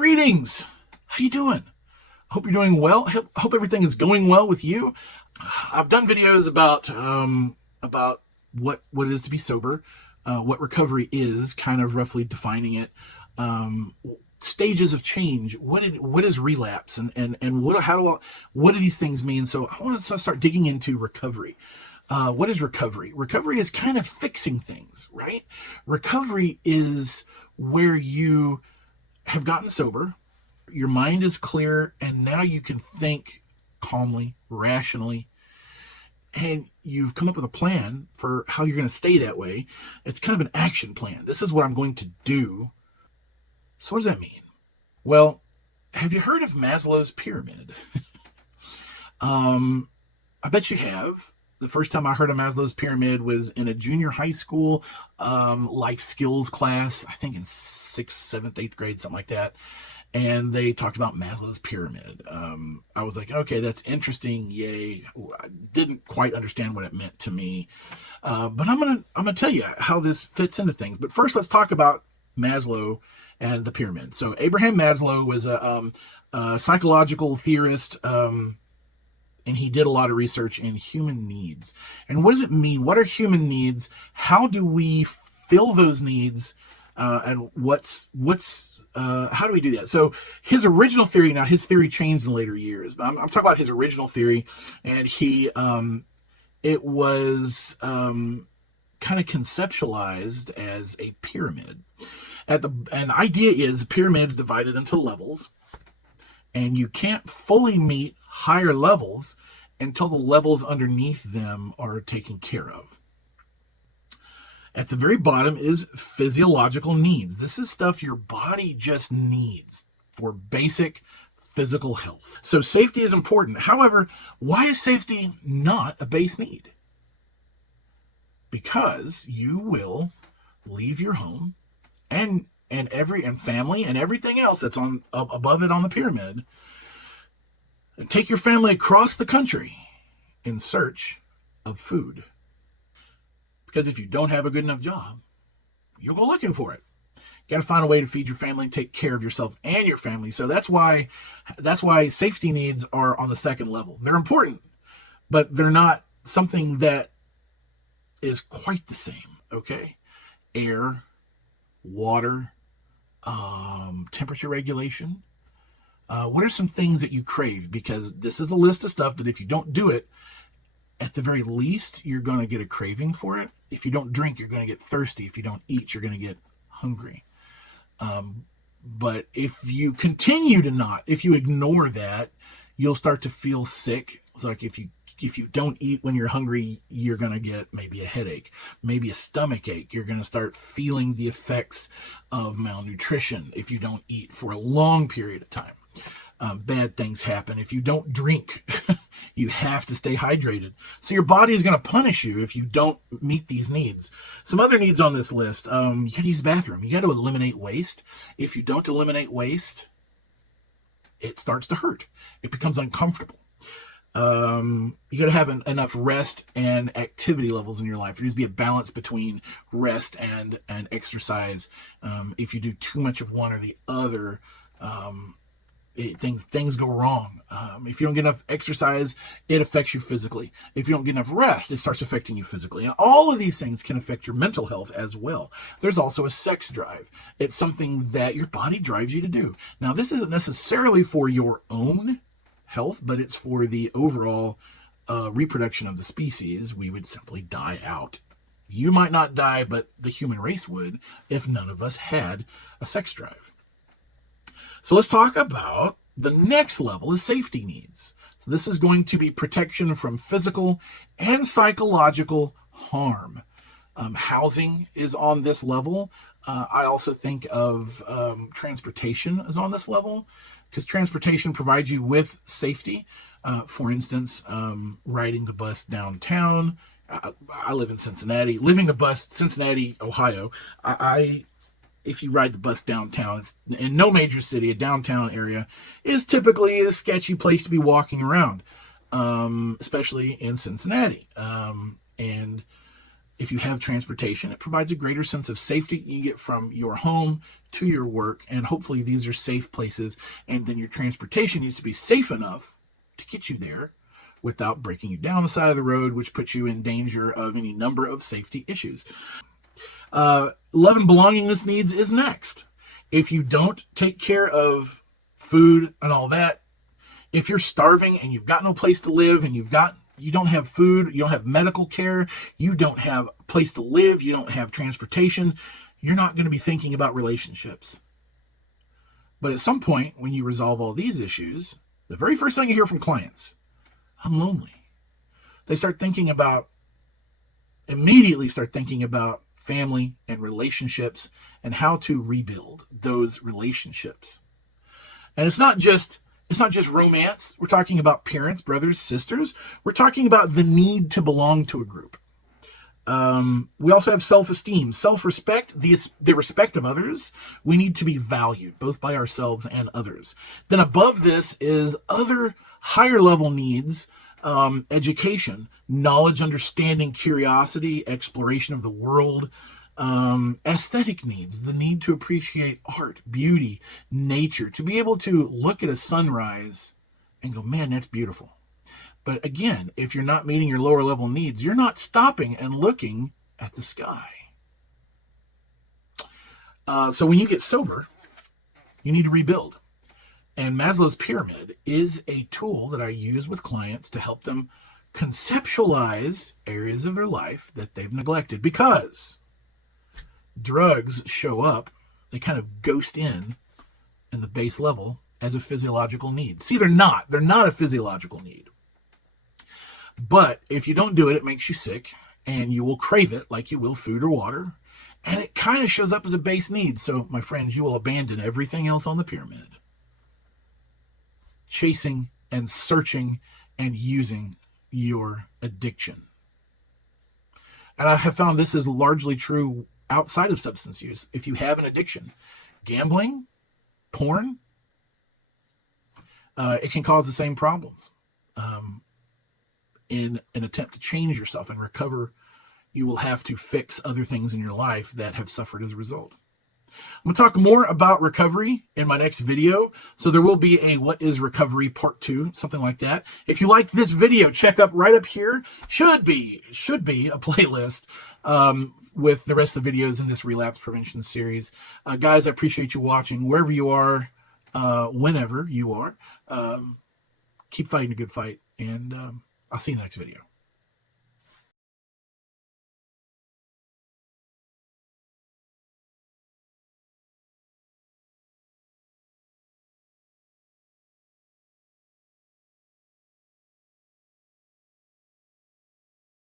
Greetings. How you doing? Hope you're doing well. Hope everything is going well with you. I've done videos about what it is to be sober, what recovery is, kind of roughly defining it, stages of change. What is relapse, and what do these things mean? So I want to start digging into recovery. What is recovery? Recovery is kind of fixing things, right? Recovery is where you have gotten sober, your mind is clear, and now you can think calmly, rationally, and you've come up with a plan for how you're going to stay that way. It's kind of an action plan. This is what I'm going to do. So what does that mean? Well, have you heard of Maslow's pyramid? I bet you have. The first time I heard of Maslow's pyramid was in a junior high school life skills class, I think in 6th, 7th, 8th grade, something like that. And they talked about Maslow's pyramid. I was like, okay, that's interesting. Yay. I didn't quite understand what it meant to me. But I'm gonna tell you how this fits into things. But first, let's talk about Maslow and the pyramid. So Abraham Maslow was a psychological theorist, and he did a lot of research in human needs. And what does it mean? What are human needs? How do we fill those needs? And how do we do that? So his original theory, now his theory changed in later years, but I'm talking about his original theory, and it was kind of conceptualized as a pyramid. And the idea is pyramids divided into levels, and you can't fully meet higher levels until the levels underneath them are taken care of. At the very bottom is physiological needs. This is stuff your body just needs for basic physical health. So safety is important. However, why is safety not a base need? Because you will leave your home and family and everything else that's on above it on the pyramid, and take your family across the country in search of food. Because if you don't have a good enough job, you'll go looking for it. You got to find a way to feed your family and take care of yourself and your family. So that's why safety needs are on the second level. They're important, but they're not something that is quite the same. Okay, air, water, temperature regulation. What are some things that you crave? Because this is a list of stuff that if you don't do it, at the very least, you're going to get a craving for it. If you don't drink, you're going to get thirsty. If you don't eat, you're going to get hungry. But if you continue to not, if you ignore that, you'll start to feel sick. It's like if you don't eat when you're hungry, you're going to get maybe a headache, maybe a stomach ache. You're going to start feeling the effects of malnutrition if you don't eat for a long period of time. Bad things happen. If you don't drink, you have to stay hydrated. So your body is going to punish you if you don't meet these needs. Some other needs on this list, you got to use the bathroom. You got to eliminate waste. If you don't eliminate waste, it starts to hurt. It becomes uncomfortable. You got to have enough rest and activity levels in your life. There needs to be a balance between rest and exercise. If you do too much of one or the other, things go wrong. If you don't get enough exercise, it affects you physically. If you don't get enough rest, it starts affecting you physically. And all of these things can affect your mental health as well. There's also a sex drive. It's something that your body drives you to do. Now, this isn't necessarily for your own health, but it's for the overall reproduction of the species. We would simply die out. You might not die, but the human race would if none of us had a sex drive. So let's talk about the next level of safety needs. So this is going to be protection from physical and psychological harm. Housing is on this level. I also think of transportation is on this level, because transportation provides you with safety. For instance, riding the bus downtown. I live in Cincinnati. Living the bus, Cincinnati, Ohio, if you ride the bus downtown, it's in no major city, a downtown area is typically a sketchy place to be walking around, especially in Cincinnati. And if you have transportation, it provides a greater sense of safety you get from your home to your work. And hopefully these are safe places. And then your transportation needs to be safe enough to get you there without breaking you down the side of the road, which puts you in danger of any number of safety issues. Love and belongingness needs is next. If you don't take care of food and all that, if you're starving and you've got no place to live and you don't have food, you don't have medical care, you don't have a place to live, you don't have transportation, you're not going to be thinking about relationships. But at some point, when you resolve all these issues, the very first thing you hear from clients, I'm lonely. They immediately start thinking about family and relationships and how to rebuild those relationships. And it's not just romance. We're talking about parents, brothers, sisters. We're talking about the need to belong to a group. We also have self-esteem, self-respect, the respect of others. We need to be valued both by ourselves and others. Then above this is other higher level needs, education, knowledge, understanding, curiosity, exploration of the world, aesthetic needs, the need to appreciate art, beauty, nature, to be able to look at a sunrise and go, man, that's beautiful. But again, if you're not meeting your lower level needs, you're not stopping and looking at the sky. So when you get sober, you need to rebuild. And Maslow's pyramid is a tool that I use with clients to help them conceptualize areas of their life that they've neglected, because drugs show up, they kind of ghost in the base level as a physiological need. See, they're not a physiological need. But if you don't do it, it makes you sick and you will crave it like you will food or water. And it kind of shows up as a base need. So my friends, you will abandon everything else on the pyramid, chasing and searching and using your addiction. And I have found this is largely true outside of substance use. If you have an addiction, gambling, porn, it can cause the same problems. In an attempt to change yourself and recover, you will have to fix other things in your life that have suffered as a result. I'm going to talk more about recovery in my next video. So there will be a What is Recovery Part 2, something like that. If you like this video, check right up here. Should be a playlist with the rest of the videos in this relapse prevention series. Guys, I appreciate you watching wherever you are, whenever you are. Keep fighting a good fight, and I'll see you in the next video.